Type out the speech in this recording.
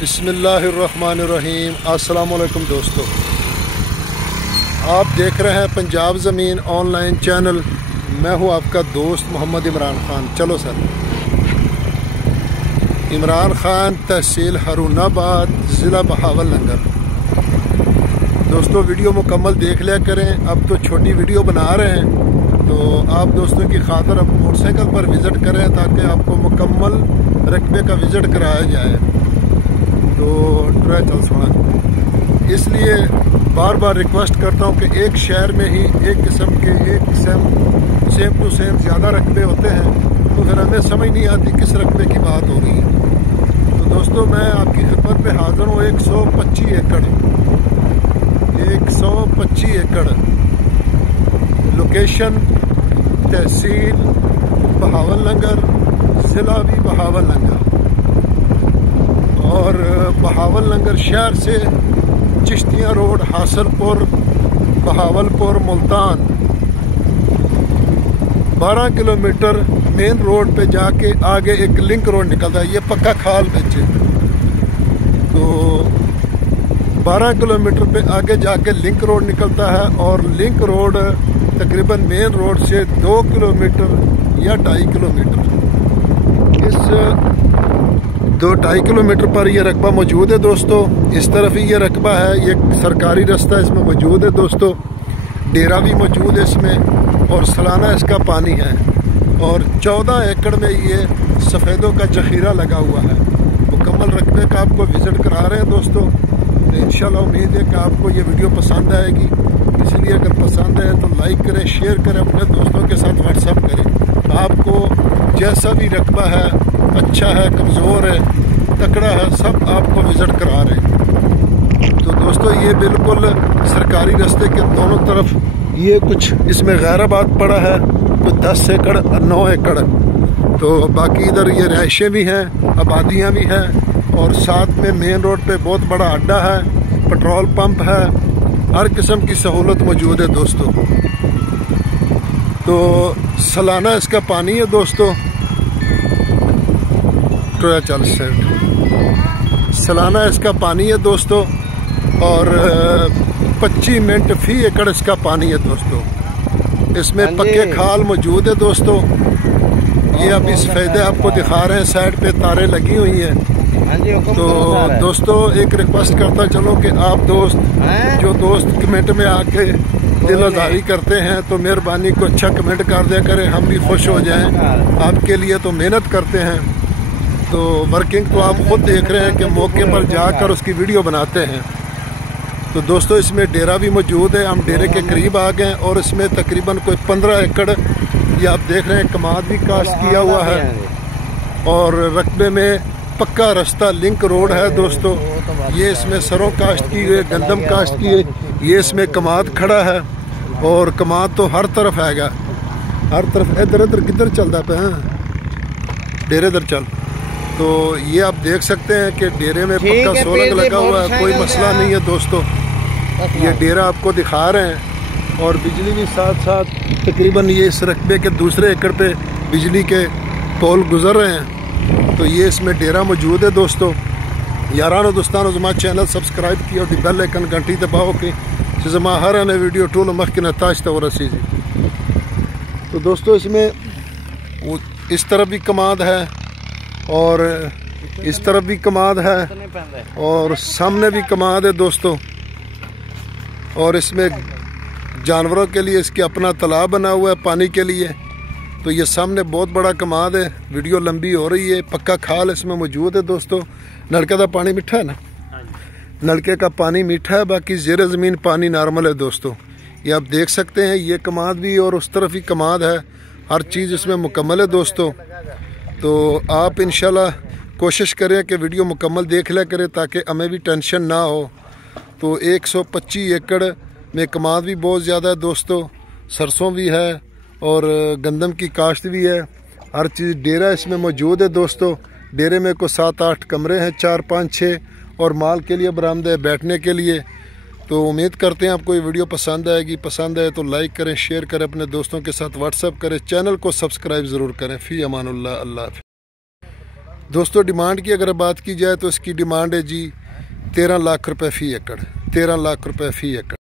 बिस्मिल्लाहिर्रहमानिर्रहीम। अस्सलाम वालेकुम दोस्तों, आप देख रहे हैं पंजाब ज़मीन ऑनलाइन चैनल। मैं हूं आपका दोस्त मोहम्मद इमरान ख़ान। चलो सर, इमरान ख़ान, तहसील हारूनाबाद, ज़िला बहावलनगर। दोस्तों वीडियो मुकम्मल देख लिया करें। अब तो छोटी वीडियो बना रहे हैं, तो आप दोस्तों की खातिर अब मोटरसाइकिल पर विज़िट करें ताकि आपको मुकम्मल रकबे का विज़िट कराया जाए। तो ट्राई चल सुना, इसलिए बार बार रिक्वेस्ट करता हूँ कि एक शहर में ही एक किस्म के सेम टू सेम ज़्यादा रकबे होते हैं, तो फिर हमें समझ नहीं आती किस रकबे की बात हो रही है। तो दोस्तों मैं आपकी खिदमत पे हाजिर हूँ। 125 एकड़ लोकेशन, तहसील बहावलनगर, ज़िला भी बहावलनगर, और बहावलनगर शहर से Chishtian road, Hasilpur, Bahawalpur, Multan 12 kilometre main road पे जाके आगे एक लिंक रोड निकलता है। ये पक्का खाल बच्चे, तो 12 किलोमीटर पे आगे जाके लिंक रोड निकलता है, और लिंक रोड तकरीबन मेन रोड से 2 किलोमीटर या 2.5 किलोमीटर, इस 2-2.5 किलोमीटर पर यह रकबा मौजूद है दोस्तों। इस तरफ ही ये रकबा है, ये सरकारी रास्ता इसमें मौजूद है दोस्तों। डेरा भी मौजूद है इसमें, और सालाना इसका पानी है, और 14 एकड़ में ये सफ़ेदों का जखीरा लगा हुआ है। मुकम्मल रकबे का आपको विज़िट करा रहे हैं दोस्तों। तो इंशाल्लाह उम्मीद है कि आपको ये वीडियो पसंद आएगी। इसलिए अगर पसंद आए तो लाइक करें, शेयर करें, अपने दोस्तों के साथ व्हाट्सअप करें। आपको जैसा भी रकबा है, अच्छा है, कमज़ोर है, तकड़ा है, सब आपको विज़िट करा रहे हैं। तो दोस्तों ये बिल्कुल सरकारी रास्ते के दोनों तरफ ये कुछ इसमें गैराबाद पड़ा है, तो 10 एकड़ 9 एकड़, तो बाकी इधर ये रिहाइशें भी हैं, आबादियाँ भी हैं, और साथ में मेन रोड पे बहुत बड़ा अड्डा है, पेट्रोल पंप है, हर किस्म की सहूलत मौजूद है दोस्तों। तो सालाना इसका पानी है दोस्तों, सालाना इसका पानी है दोस्तों, और 25 मिनट फी एकड़ इसका पानी है दोस्तों। इसमें पक्के खाल मौजूद है दोस्तों। ये अभी सफ़ेदे आपको दिखा रहे हैं, साइड पे तारे लगी हुई हैं। तो दोस्तों एक रिक्वेस्ट करता चलो कि आप जो दोस्त कमेंट में आके दिल आज़ारी करते हैं, तो मेहरबानी को अच्छा कमेंट कर दिया करें, हम भी खुश हो जाएं। आपके लिए तो मेहनत करते हैं, तो वर्किंग तो आप खुद देख रहे हैं कि मौके पर जाकर उसकी वीडियो बनाते हैं। तो दोस्तों इसमें डेरा भी मौजूद है, हम डेरे के करीब आ गए, और इसमें तकरीबन कोई 15 एकड़ ये आप देख रहे हैं कमाद भी काश्त किया हुआ है, और रकबे में पक्का रास्ता लिंक रोड है दोस्तों। ये इसमें सरों काश्त की हुई, गंदम काश्त की हुई, ये इसमें कमाद खड़ा है, और कमाद तो हर तरफ आएगा, हर तरफ। इधर इधर किधर चलता पे हैं, डेरे इधर चल। तो ये आप देख सकते हैं कि डेरे में पक्का सोलर लगा हुआ है, कोई मसला नहीं है दोस्तों। ये डेरा आपको दिखा रहे हैं, और बिजली भी साथ साथ तकरीबन ये इस रकबे के दूसरे एकड़ पे बिजली के पोल गुजर रहे हैं। तो ये इसमें डेरा मौजूद है दोस्तों। यारानो दोस्तानो ज़मा चैनल सब्सक्राइब किया, और बेल आइकन घंटी दबाओ कि ज़मा हर आने वीडियो टूल मख के नताज तो रसीजी। तो दोस्तों इसमें इस तरफ भी कमाद है, और इस तरफ भी कमाद है, और सामने भी कमाद है दोस्तों। और इसमें जानवरों के लिए इसके अपना तालाब बना हुआ है पानी के लिए। तो ये सामने बहुत बड़ा कमाद है। वीडियो लंबी हो रही है, पक्का खाल इसमें मौजूद है दोस्तों। नलके का पानी मीठा है ना, नलके का पानी मीठा है, बाकी ज़ेरे ज़मीन पानी नॉर्मल है दोस्तों। ये आप देख सकते हैं, ये कमाद भी और उस तरफ ही कमाद है, हर चीज़ इसमें मुकम्मल है दोस्तों। तो आप इंशाल्लाह कोशिश करें कि वीडियो मुकम्मल देख लिया करें ताकि हमें भी टेंशन ना हो। तो 125 एकड़ में कमाद भी बहुत ज़्यादा है दोस्तों, सरसों भी है, और गंदम की काश्त भी है, हर चीज़। डेरा इसमें मौजूद है दोस्तों। डेरे में को 7-8 कमरे हैं, 4-5-6, और माल के लिए बरामद है, बैठने के लिए। तो उम्मीद करते हैं आपको ये वीडियो पसंद आएगी। पसंद आए तो लाइक करें, शेयर करें, अपने दोस्तों के साथ व्हाट्सअप करें, चैनल को सब्सक्राइब ज़रूर करें। फ़ी अमानुल्लाह, अल्लाह। दोस्तों डिमांड की अगर बात की जाए तो इसकी डिमांड है जी 13 लाख रुपए फी एकड़, 13 लाख रुपए फी एकड़।